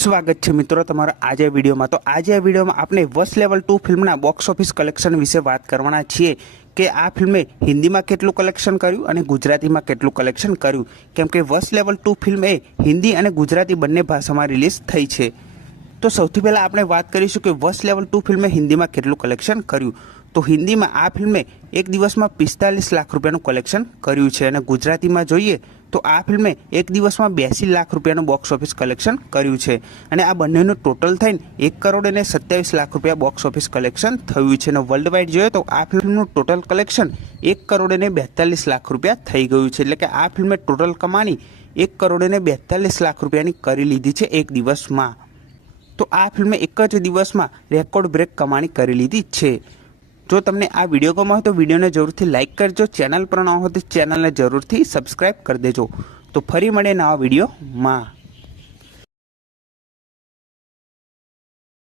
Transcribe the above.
સ્વાગત છે મિત્રો તમારા આજે વિડીયોમાં। તો આજે આ વિડીયોમાં આપણે વસ લેવલ 2 ફિલ્મના બોક્સ ઓફિસ કલેક્શન વિશે વાત કરવાના છીએ કે આ ફિલ્મે હિન્દીમાં કેટલું કલેક્શન કર્યું અને ગુજરાતીમાં કેટલું કલેક્શન કર્યું, કેમ કે વસ લેવલ 2 ફિલ્મ એ હિન્દી અને ગુજરાતી બંને ભાષામાં રિલીઝ થઈ છે। તો સૌથી પહેલાં આપણે વાત કરીશું કે વસ લેવલ 2 ફિલ્મે હિન્દીમાં કેટલું કલેક્શન કર્યું। તો હિન્દીમાં આ ફિલ્મે એક દિવસમાં 45 લાખ રૂપિયાનું કલેક્શન કર્યું છે અને ગુજરાતીમાં જોઈએ તો આ ફિલ્મે એક દિવસમાં 82 લાખ રૂપિયાનું બોક્સ ઓફિસ કલેક્શન કર્યું છે અને આ બંનેનું ટોટલ થઈને 1 કરોડ અને 27 લાખ રૂપિયા બોક્સ ઓફિસ કલેક્શન થયું છે અને વર્લ્ડ વાઇડ જોઈએ તો આ ફિલ્મનું ટોટલ કલેક્શન 1 કરોડ અને 42 લાખ રૂપિયા થઈ ગયું છે। એટલે કે આ ફિલ્મે ટોટલ કમાણી 1 કરોડ અને 42 લાખ રૂપિયાની કરી લીધી છે એક દિવસમાં। તો આ ફિલ્મે એક જ દિવસમાં રેકોર્ડ બ્રેક કમાણી કરી લીધી છે। જો તમને આ વિડીયો ગમ્યો હોય તો વિડીયોને જરૂરથી લાઇક કરજો, ચેનલ પર ન હોય તો ચેનલને જરૂરથી સબસ્ક્રાઇબ કરી દેજો। તો ફરી મળીએ નવા વિડીયોમાં।